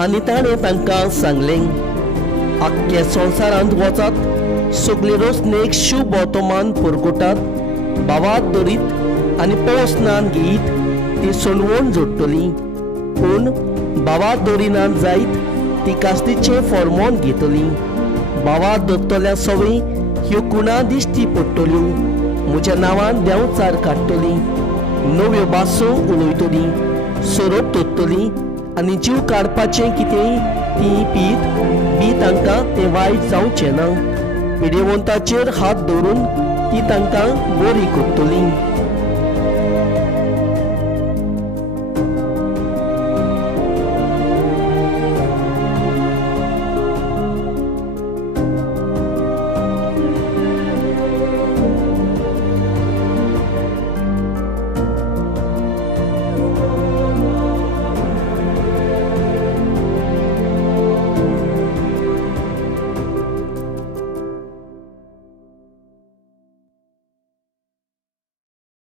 आनी ताणें तांकां सांगलें, आख्ख्या संवसारांत वचात, सगळे रोसणेक शुभ वर्तमान परगटात, भावात धरीत आनी पोसनान घेयत ती सोडवण जोडटली, पूण भावात धरिनात जायत ती कास्तीचें फर्मोन घेतली। भावात धरतल्या सवयी ह्यो गुणां दिश्टी पडटल्यो, म्हज्या नांवान देंवचार काडटली, नव्यो भासो उलयतली, सोरोप धरतली आनी जीव काडपाचें कितेंय ती पीत बी तांकां तें वायट जावचें ना। पिडेवंताचेर हात दवरून ती तांकां बरी करतली।